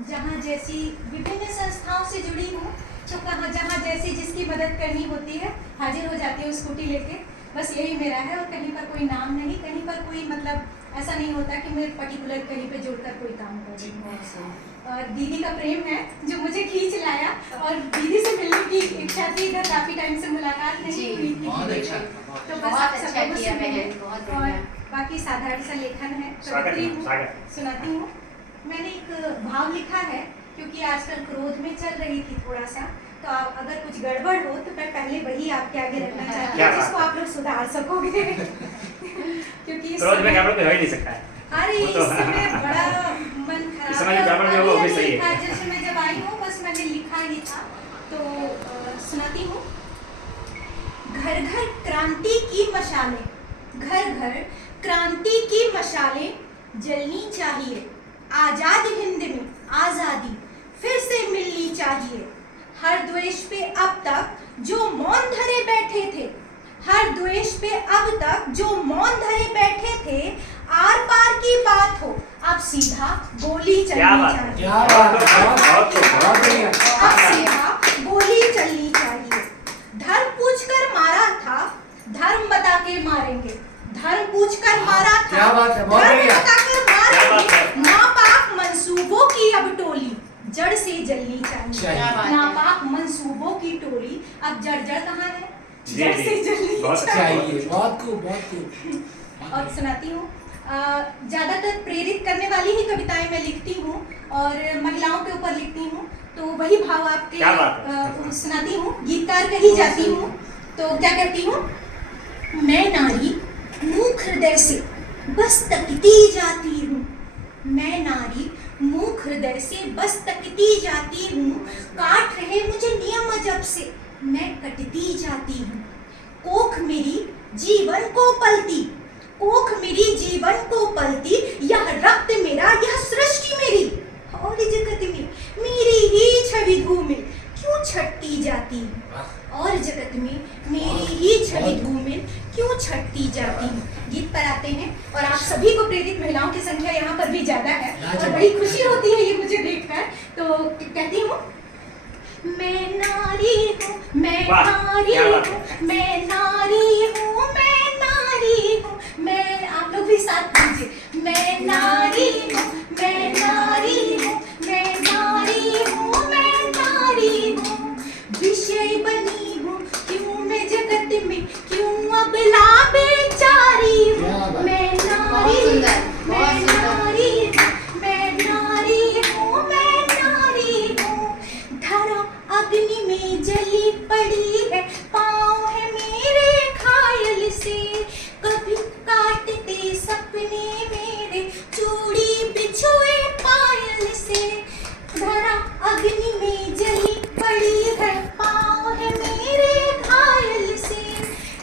जहाँ जैसी विभिन्न संस्थाओं से जुड़ी हूँ, तो जहाँ जैसी जिसकी मदद करनी होती है हाजिर हो जाती हूँ स्कूटी लेके। बस यही मेरा है, और कहीं पर कोई नाम नहीं, कहीं पर कोई मतलब ऐसा नहीं होता कि मैं पर्टिकुलर कहीं पे जुड़कर कोई काम कर रही हूँ। और दीदी का प्रेम है जो मुझे खींच लाया, और दीदी से मिलने की इच्छा थी, इधर काफ़ी टाइम से मुलाकात नहीं हुई थी। तो बस अच्छा किया है। और बाकी साधारण सा लेखन है, सुनाती हूँ। मैंने एक भाव लिखा है, क्योंकि आजकल क्रोध में चल रही थी थोड़ा सा, तो अगर कुछ गड़बड़ हो तो मैं पहले वही आपके आगे रखना चाहती हूँ, जिसको आप लोग सुधार सकोगे। क्योंकि क्रोध में गड़बड़ हो ही नहीं सकता है। अरे इस समय बड़ा मन खराब था। जैसे मैं जब आई हूँ बस मैंने लिखा ही था, तो सुनाती हूँ। घर घर क्रांति की मशालें, घर घर क्रांति की मशालें जलनी चाहिए। आजाद हिंद में आजादी फिर से मिलनी चाहिए। हर द्वेष पे अब तक जो मौन धरे बैठे थे, हर द्वेष पे अब तक जो मौन धरे बैठे थे, आर पार की बात हो अब सीधा गोली चलनी चाहिए। अब सीधा गोली चलनी चाहिए। धर्म पूछकर मारा था, धर्म बता के मारेंगे। धर्म पूछकर मारा था, धर्म बता कर मारेंगे। नापाक मंसूबों की अब टोली जड़ से जलनी चाहिए। नापाक मंसूबों की टोली अब जड़ कहाँ है, जड़ से जलनी चाहिए। बहुत खूब। और सुनाती हूँ। ज़्यादातर प्रेरित करने वाली ही कविताएं मैं लिखती हूँ, और महिलाओं के ऊपर लिखती हूँ, तो वही भाव आपके सुनाती हूँ। गीतकार कही जाती हूँ, तो क्या कहती हूँ। मैं नारी मूक हृदय से बस तकती जाती हूँ। मैं नारी मूक हृदय से बस तकती जाती हूँ। काट रहे मुझे नियम अजब से मैं कटती जाती हूँ। कोख मेरी जीवन को पलती, कोख मेरी जीवन को पलती, यह रक्त मेरा, यह सृष्टि मेरी, और जगत में मेरी ही छवि धूमिल क्यों छटती जाती हूँ। और जगत में मेरी ही छवि धूमिल क्यों छटती जाती हूँ। गीत पर आते हैं, और आप सभी को प्रेरित महिलाओं की संख्या यहाँ पर भी ज्यादा है, और बड़ी खुशी होती है ये मुझे देखकर। तो कहती हूँ। मैं नारी हूँ, मैं नारी हूँ, मैं नारी हूँ, मैं नारी हूँ, मैं, आप लोग भी साथ कीजिए। मैं नारी हूँ, मैं नारी हूँ, मैं नारी हूँ, मैं नारी हूँ। विषय बनी हूँ क्यों मैं जगत में, क्यों अबला बेचारी हूँ। मैं नारी हूँ, मैं नारी हूँ, मैं नारी हूँ, मैं नारी हूँ। धरा अग्नि में जली पड़ी है, पाँव है मेरे घायल से, कभी काटते सपने मेरे चूड़ी बिछुए पायल से। धरा अग्नि में जली पड़ी है, पाँव है मेरे घायल से,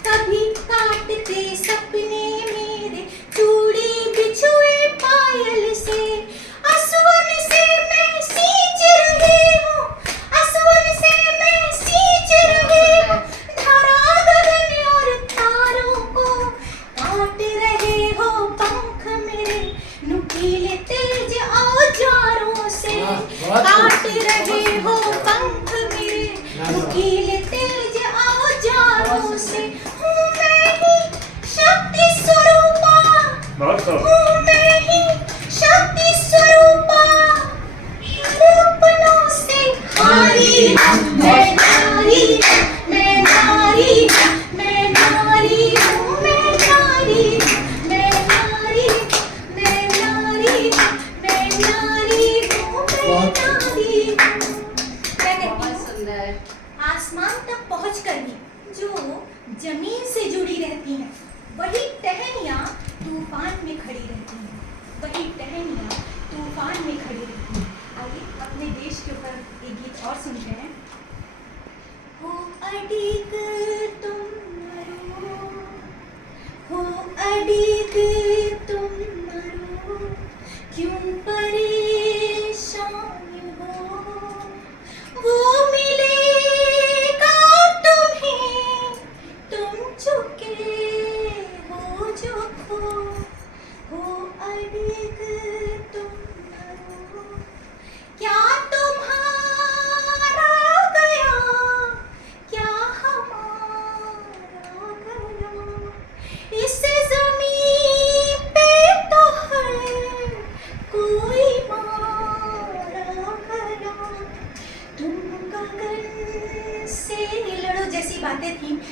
कभी काटते सपने मेरे चूड़ी बिछुए पायल से। असवन से मैं सींच रही हूँ, असवन से मैं सींच रही हूँ। धरा गगन और तारों को काट रहे हो पंख मेरे, नुकीले तेज औजारों से काट रहे हो पंख मेरे, नुकीले तेज औजारों से। हूँ मैं ही शक्ति स्वरूपा, हूँ मैं ही शक्ति स्वरूपा, सपनों से हारी। मैं नारी, मैं नारी, मैं नारी हूँ, मैं नारी, मैं नारी, मैं नारी, मैं नारी हूँ, मैं नारी हूँ। बहुत सुंदर। आसमान तक पहुँचकर भी जो जमीन से जुड़ी रहती हैं, वही टहनियाँ तूफान में खड़ी रहती हैं, वही टहनियाँ तूफान में खड़ी रहती हैं। आइए अपने देश के ऊपर एक गीत और सुनते हैं। हो अडिग तुम मरो, हो अडिग तुम मरो, क्यों परेशान हो, वो मिलेगा तुम्हें, तुम चुके हो जो खो। हो अडिग तुम मरो, क्या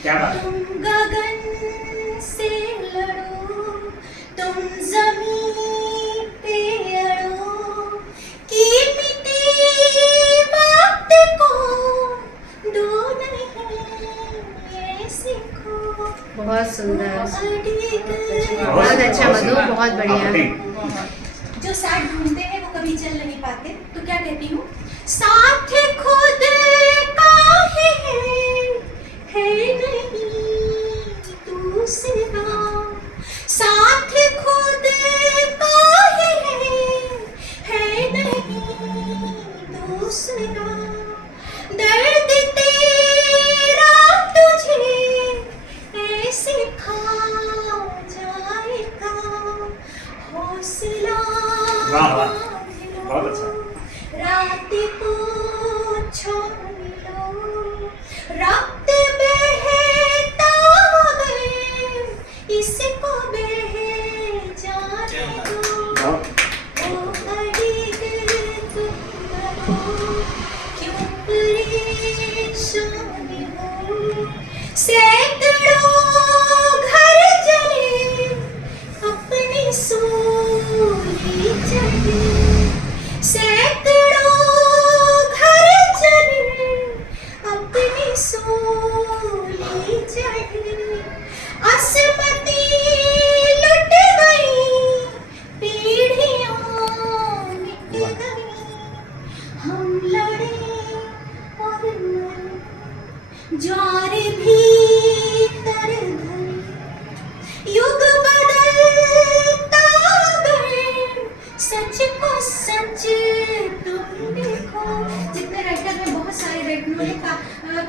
क्या बात है। तुम गगन से लड़ो, तुम जमीन पे अड़ो, कीमती वक्त को दो नहीं ये सीखो। बहुत सुंदर, बहुत बहुत अच्छा मधु, सुंदर। बहुत बढ़िया। आप जो साथ ढूंढते हैं वो कभी चल नहीं पाते, तो क्या कहती हूँ, साथ खुद का है नहीं दूसरा, साथ खुद का है नहीं दूसरा, दर्द तेरा तुझे ऐसे खा जाएगा, हौसला वाह, वाह। बहुत अच्छा। रात पूछो मिलो, रक्त बहता गए, इसको बह जाने दो। बहुत ओ अड़िग तुम बनो, क्यों परेशान हो, सैकड़ों घर जले, अपनी सूली जले, सैकड़ों घर जले, अपनी सूली जले, असमती लुट गई, पीढ़ियां मिट गई, हम लड़े और मरे, ज्वार भीतर धरे, युग बदलता गए, सच को सच तुम देखो। जितने राइटर में बहुत सारे राइटरों ने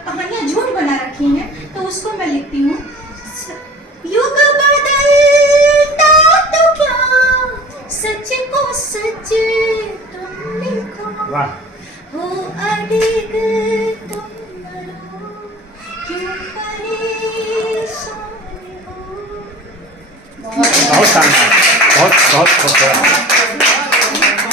कहानियां झूठ बना रखी हैं, तो उसको मैं लिखती हूँ, युग बदलता तो क्या, सच को सच तुम देखो। वाह। हो अड़िग तुम बनो, क्यों परेशान हो। बहुत शानदार, बहुत बहुत खूबसूरत।